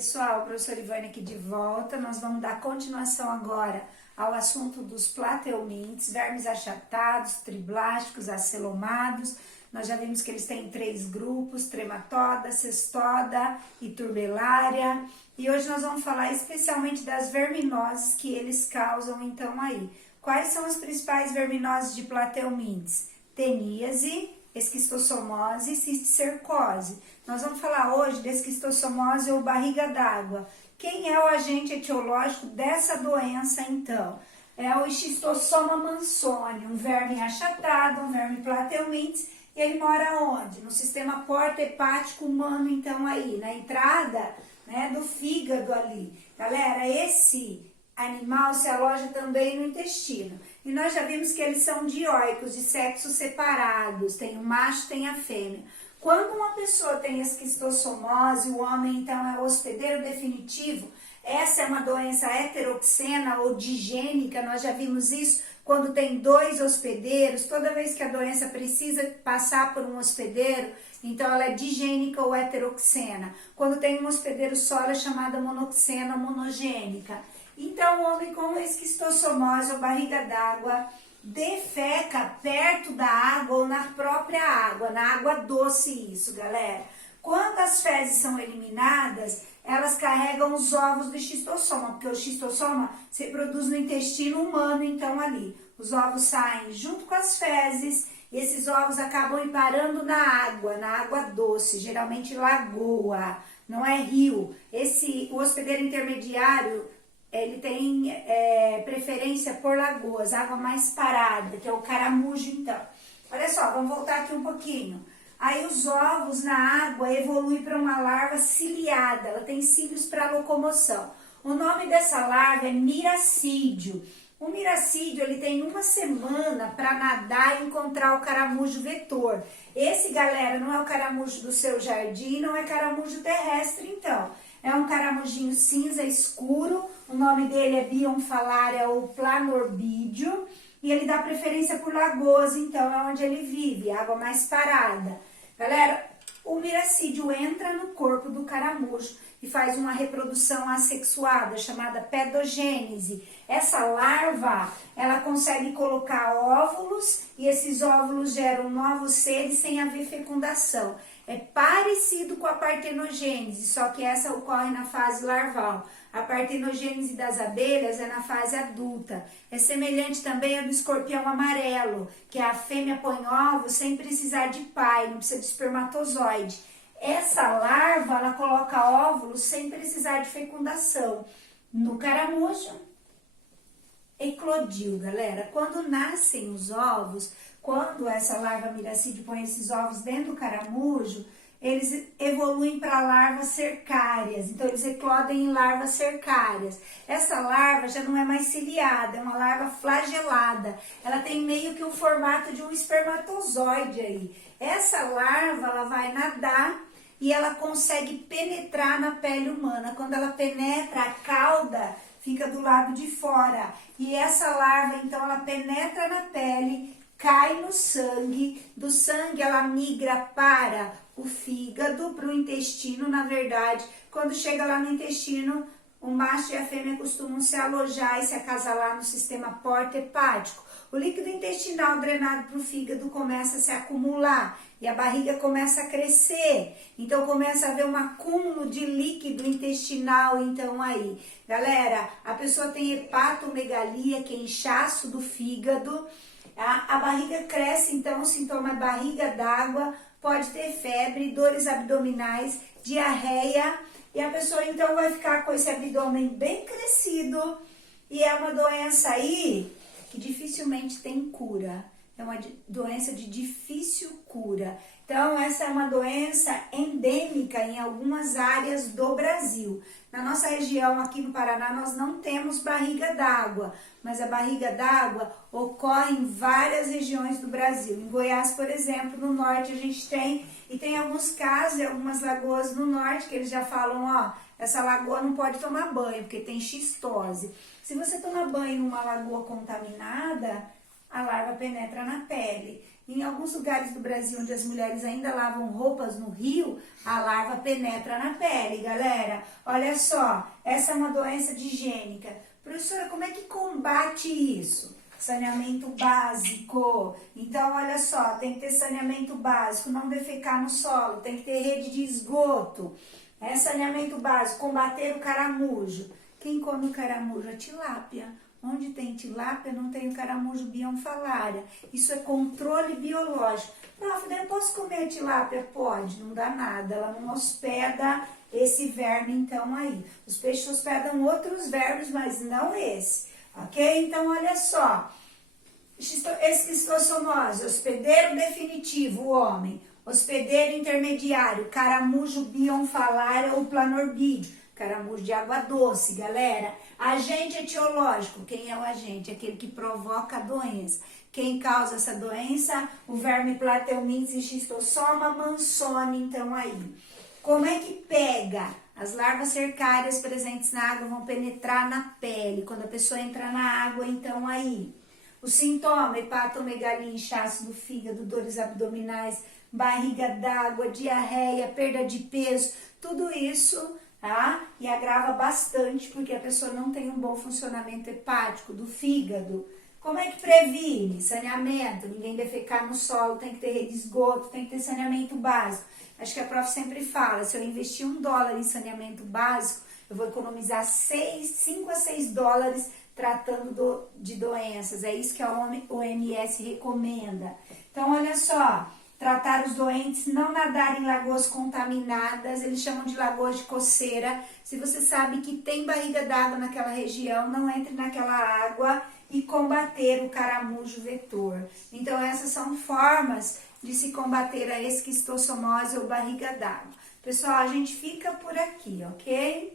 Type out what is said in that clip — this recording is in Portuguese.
pessoal, professora Ivane aqui de volta. Nós vamos dar continuação agora ao assunto dos plateumintes, vermes achatados, triblásticos, acelomados. Nós já vimos que eles têm 3 grupos, trematoda, cestoda e turbelária. E hoje nós vamos falar especialmente das verminoses que eles causam então aí. Quais são as principais verminoses de plateumintes? Teníase, esquistossomose e cisticercose. Nós vamos falar hoje de esquistossomose ou barriga d'água. Quem é o agente etiológico dessa doença, então? É o Schistossoma mansoni, um verme achatado, um verme plateumintes, e ele mora onde? No sistema porta-hepático humano, então aí, na entrada, né, do fígado ali. Galera, esse animal se aloja também no intestino. E nós já vimos que eles são dioicos, de sexos separados, tem o macho, tem a fêmea. Quando uma pessoa tem esquistossomose, o homem então é o hospedeiro definitivo, essa é uma doença heteroxena ou digênica, nós já vimos isso quando tem 2 hospedeiros, toda vez que a doença precisa passar por um hospedeiro, então ela é digênica ou heteroxena. Quando tem um hospedeiro só, ela é chamada monoxena ou monogênica. Então, o homem com esquistossomose ou barriga d'água defeca perto da água ou na própria água, na água doce isso, galera. Quando as fezes são eliminadas, elas carregam os ovos do xistossoma, porque o xistossoma se produz no intestino humano, então ali. Os ovos saem junto com as fezes e esses ovos acabam parando na água doce, geralmente lagoa, não é rio. O hospedeiro intermediário, ele tem preferência por lagoas, água mais parada, que é o caramujo, então. Olha só, vamos voltar aqui um pouquinho. Aí os ovos na água evoluem para uma larva ciliada, ela tem cílios para locomoção. O nome dessa larva é miracídio. O miracídio, ele tem 1 semana para nadar e encontrar o caramujo vetor. Esse, galera, não é o caramujo do seu jardim, não é caramujo terrestre, então. É um caramujinho cinza escuro, o nome dele é Bionfalaria ou Planorbídeo, e ele dá preferência por lagoas, então é onde ele vive, água mais parada. Galera, o miracídio entra no corpo do caramujo e faz uma reprodução assexuada, chamada pedogênese. Essa larva, ela consegue colocar óvulos e esses óvulos geram novos seres sem haver fecundação. É parecido com a partenogênese, só que essa ocorre na fase larval. A partenogênese das abelhas é na fase adulta. É semelhante também ao do escorpião amarelo, que a fêmea põe ovos sem precisar de pai, não precisa de espermatozoide. Essa larva, ela coloca óvulos sem precisar de fecundação. No caramujo, eclodiu, galera. Quando nascem os ovos, quando essa larva miracídio põe esses ovos dentro do caramujo, eles evoluem para larvas cercárias, então eles eclodem em larvas cercárias. Essa larva já não é mais ciliada, é uma larva flagelada. Ela tem meio que o formato de um espermatozoide aí. Essa larva, ela vai nadar e ela consegue penetrar na pele humana. Quando ela penetra, a cauda fica do lado de fora. E essa larva, então, ela penetra na pele, cai no sangue, do sangue ela migra para o fígado, para o intestino, na verdade. Quando chega lá no intestino, o macho e a fêmea costumam se alojar e se acasalar no sistema porta-hepático. O líquido intestinal drenado para o fígado começa a se acumular e a barriga começa a crescer. Então começa a haver um acúmulo de líquido intestinal, então aí. Galera, a pessoa tem hepatomegalia, que é inchaço do fígado. A barriga cresce, então o sintoma é barriga d'água, pode ter febre, dores abdominais, diarreia, e a pessoa então vai ficar com esse abdômen bem crescido, e é uma doença aí que dificilmente tem cura, é uma doença de difícil cura. Então essa é uma doença endêmica em algumas áreas do Brasil. Na nossa região aqui no Paraná nós não temos barriga d'água, mas a barriga d'água ocorre em várias regiões do Brasil. Em Goiás, por exemplo, no norte a gente tem, e tem alguns casos e algumas lagoas no norte que eles já falam, ó, essa lagoa não pode tomar banho porque tem xistose. Se você tomar banho numa lagoa contaminada, a larva penetra na pele. Em alguns lugares do Brasil onde as mulheres ainda lavam roupas no rio, a larva penetra na pele, galera. Olha só, essa é uma doença digênica. Professora, como é que combate isso? Saneamento básico. Então, olha só, tem que ter saneamento básico, não defecar no solo, tem que ter rede de esgoto. Saneamento básico, combater o caramujo. Quem come o caramujo? A tilápia. Onde tem tilápia, não tem o caramujo bionfalária. Isso é controle biológico. Prof, eu posso comer a tilápia? Pode, não dá nada. Ela não hospeda esse verme, então, aí. Os peixes hospedam outros vermes, mas não esse. Ok? Então, olha só. Esquistossomose, hospedeiro definitivo, o homem. Hospedeiro intermediário, caramujo bionfalária ou planorbídeo. Caramujo de água doce, galera. Agente etiológico, quem é o agente? Aquele que provoca a doença. Quem causa essa doença? O verme Plateumintes e Schistosoma mansoni, então aí. Como é que pega? As larvas cercárias presentes na água vão penetrar na pele. Quando a pessoa entra na água, então aí. O sintoma, hepatomegalia, inchaço do fígado, dores abdominais, barriga d'água, diarreia, perda de peso, tudo isso, tá? E agrava bastante porque a pessoa não tem um bom funcionamento hepático do fígado. Como é que previne? Saneamento, ninguém defecar no solo, tem que ter rede de esgoto, tem que ter saneamento básico. Acho que a prof sempre fala, se eu investir $1 em saneamento básico, eu vou economizar 5 a 6 dólares tratando de doenças. É isso que a OMS recomenda. Então, olha só, tratar os doentes, não nadar em lagoas contaminadas, eles chamam de lagoas de coceira. Se você sabe que tem barriga d'água naquela região, não entre naquela água e combater o caramujo vetor. Então, essas são formas de se combater a esquistossomose ou barriga d'água. Pessoal, a gente fica por aqui, ok?